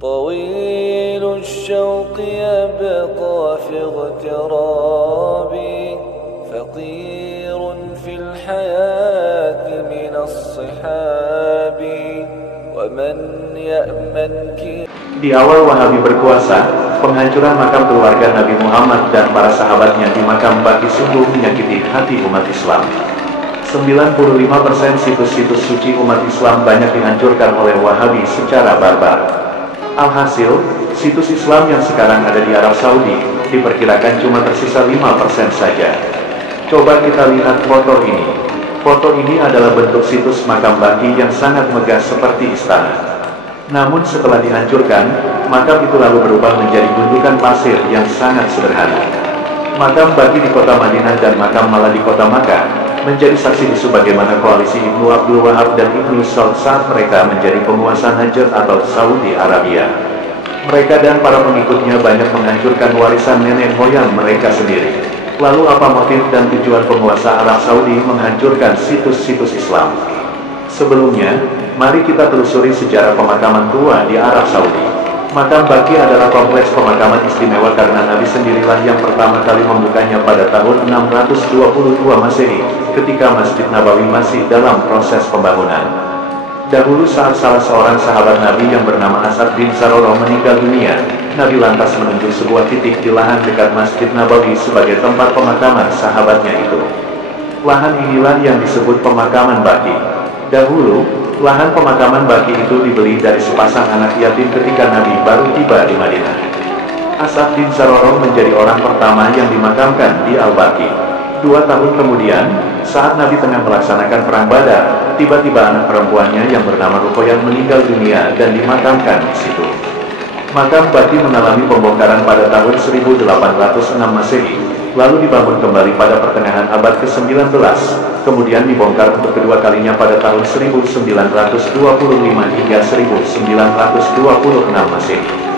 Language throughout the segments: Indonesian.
طويل الشوق يبقى في اغترابي فقير في الحياة من الصحاب ومن يأمن Di awal Wahabi berkuasa, penghancuran makam keluarga Nabi Muhammad dan para sahabatnya di makam Baqi sungguh menyakiti hati umat Islam. 95% situs-situs suci umat Islam banyak dihancurkan oleh Wahabi secara barbar. Alhasil, situs Islam yang sekarang ada di Arab Saudi diperkirakan cuma tersisa 5% saja. Coba kita lihat foto ini. Foto ini adalah bentuk situs makam Baqi yang sangat megah seperti istana. Namun setelah dihancurkan, makam itu lalu berubah menjadi gundukan pasir yang sangat sederhana. Makam Baqi di kota Madinah dan makam Mala di kota Makkah menjadi saksi bisu bagaimana koalisi Ibnu Abdul Wahab dan Ibnu Saud saat mereka menjadi penguasa Najd atau Saudi Arabia. Mereka dan para pengikutnya banyak menghancurkan warisan nenek moyang mereka sendiri. Lalu apa motif dan tujuan penguasa Arab Saudi menghancurkan situs-situs Islam? Sebelumnya, mari kita telusuri sejarah pemakaman tua di Arab Saudi. Makam Baqi adalah kompleks pemakaman istimewa karena Nabi sendirilah yang pertama kali membukanya pada tahun 622 Masehi, ketika Masjid Nabawi masih dalam proses pembangunan. Dahulu saat salah seorang sahabat Nabi yang bernama Asad bin Zararah meninggal dunia, Nabi lantas menunjuk sebuah titik di lahan dekat Masjid Nabawi sebagai tempat pemakaman sahabatnya itu. Lahan inilah yang disebut pemakaman Baqi. Dahulu, lahan pemakaman Baqi itu dibeli dari sepasang anak yatim ketika Nabi baru tiba di Madinah. Asad bin Zararah menjadi orang pertama yang dimakamkan di Al-Baqi. 2 tahun kemudian, saat Nabi tengah melaksanakan perang Badar, tiba-tiba anak perempuannya yang bernama Ruqayyah meninggal dunia dan dimakamkan di situ. Makam Baqi mengalami pembongkaran pada tahun 1806 Masehi, lalu dibangun kembali pada pertengahan abad ke-19, kemudian dibongkar untuk kedua kalinya pada tahun 1925 hingga 1926 Masehi.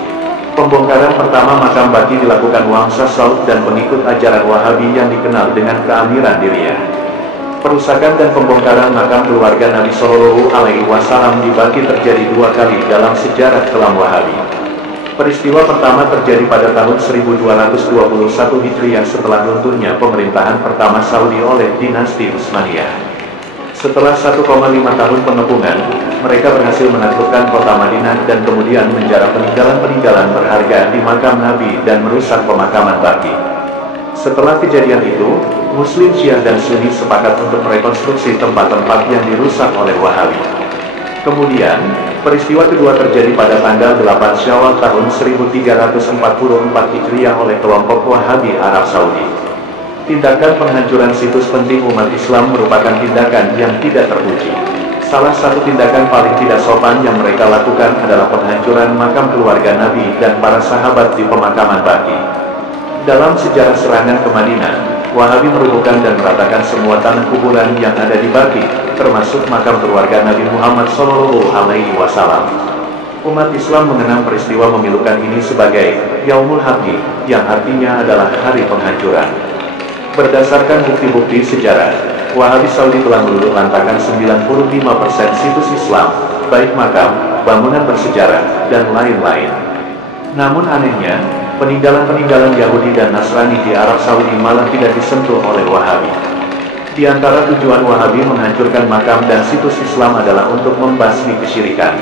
Pembongkaran pertama makam Baqi dilakukan Wangsa Saud dan pengikut ajaran Wahabi yang dikenal dengan keamiran Diriyah. Perusakan dan pembongkaran makam keluarga Nabi Shallallahu Alaihi Wasallam di Baqi terjadi 2 kali dalam sejarah kelam Wahabi. Peristiwa pertama terjadi pada tahun 1221 Hijriah setelah runtuhnya pemerintahan pertama Saudi oleh dinasti Utsmaniyah. Setelah 1,5 tahun pengepungan, mereka berhasil menaklukkan kota Madinah dan kemudian menjarah peninggalan-peninggalan berharga di makam Nabi dan merusak pemakaman Baqi. Setelah kejadian itu, Muslim Syiah dan Sunni sepakat untuk merekonstruksi tempat-tempat yang dirusak oleh Wahabi. Kemudian, peristiwa kedua terjadi pada tanggal 8 Syawal tahun 1344 Hijriah oleh kelompok Wahabi Arab Saudi. Tindakan penghancuran situs penting umat Islam merupakan tindakan yang tidak terpuji. Salah satu tindakan paling tidak sopan yang mereka lakukan adalah penghancuran makam keluarga Nabi dan para sahabat di pemakaman Baqi. Dalam sejarah serangan ke Madinah, Wahabi merubuhkan dan meratakan semua tanah kuburan yang ada di Baqi, termasuk makam keluarga Nabi Muhammad Shallallahu Alaihi Wasallam. Umat Islam mengenang peristiwa memilukan ini sebagai Yaumul Haqi, yang artinya adalah hari penghancuran. Berdasarkan bukti-bukti sejarah, Wahabi Saudi telah meluluh lantakan 95% situs Islam, baik makam, bangunan bersejarah, dan lain-lain. Namun anehnya, peninggalan-peninggalan Yahudi dan Nasrani di Arab Saudi malah tidak disentuh oleh Wahabi. Di antara tujuan Wahabi menghancurkan makam dan situs Islam adalah untuk membasmi kesyirikan.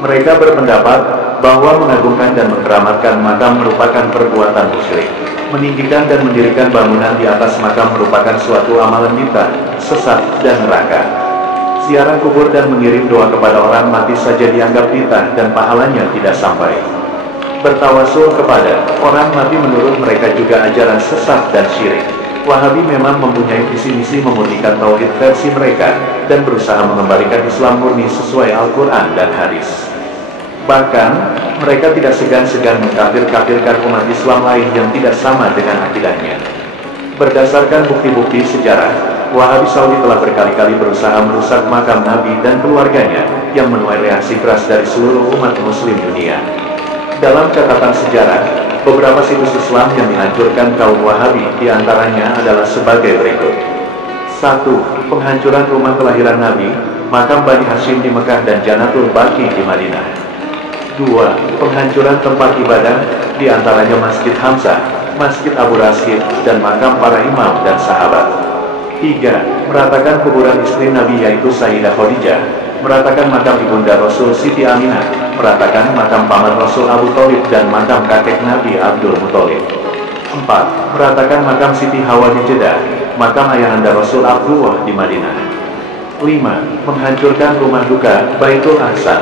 Mereka berpendapat bahwa mengagungkan dan mengkeramatkan makam merupakan perbuatan musyrik. Meninggikan dan mendirikan bangunan di atas makam merupakan suatu amalan bid'ah, sesat, dan neraka. Ziarah kubur dan mengirim doa kepada orang mati saja dianggap bid'ah dan pahalanya tidak sampai. Bertawasul kepada orang mati menurut mereka juga ajaran sesat dan syirik. Wahabi memang mempunyai visi-misi memurnikan tauhid versi mereka, dan berusaha mengembalikan Islam murni sesuai Al-Quran dan Hadis. Bahkan, mereka tidak segan-segan mengkafir-kafirkan umat Islam lain yang tidak sama dengan akidahnya. Berdasarkan bukti-bukti sejarah, Wahabi Saudi telah berkali-kali berusaha merusak makam Nabi dan keluarganya, yang menuai reaksi keras dari seluruh umat muslim dunia. Dalam catatan sejarah, beberapa situs Islam yang dihancurkan kaum Wahabi diantaranya adalah sebagai berikut. 1. Penghancuran rumah kelahiran Nabi, makam Bani Hashim di Mekah dan Janatul Baqi di Madinah. 2. Penghancuran tempat ibadah, di antaranya Masjid Hamzah, Masjid Abu Rasyid, dan makam para imam dan sahabat. 3. Meratakan kuburan istri Nabi yaitu Sayyidah Khadijah, meratakan makam ibunda Rasul Siti Aminah, meratakan makam paman Rasul Abu Thalib dan makam kakek Nabi Abdul Muthalib. 4. Meratakan makam Siti Hawa di Jeddah, makam ayahanda Rasul Abdullah di Madinah. 5. Menghancurkan rumah duka Baitul Ahsan,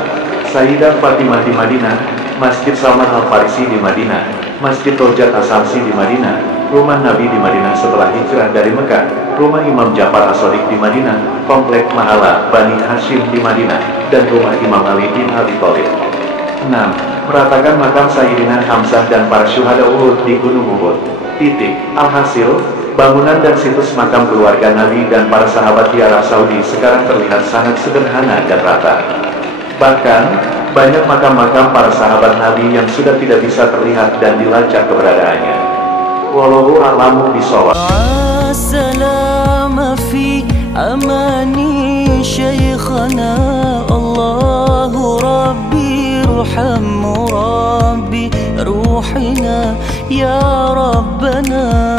Sayyidah Fatimah di Madinah, Masjid Salman Al-Farisi di Madinah, Masjid Rojat As-Samsi di Madinah, rumah Nabi di Madinah setelah hijrah dari Mekah, rumah Imam Ja'far As-Shadiq di Madinah, komplek Mahala Bani Hashim di Madinah, dan rumah Imam Ali bin Abi Thalib. 6. Meratakan makam Sayyidina Hamzah dan para syuhada Uhud di Gunung Uhud. Alhasil, bangunan dan situs makam keluarga Nabi dan para sahabat di Arab Saudi sekarang terlihat sangat sederhana dan rata. Bahkan, banyak makam-makam para sahabat Nabi yang sudah tidak bisa terlihat dan dilacak keberadaannya. Wallahu a'lamu bishawab. Assalamu fi amani shaykhana Allahu Rabbi irhamhu Rabbi ruhina ya Rabbana.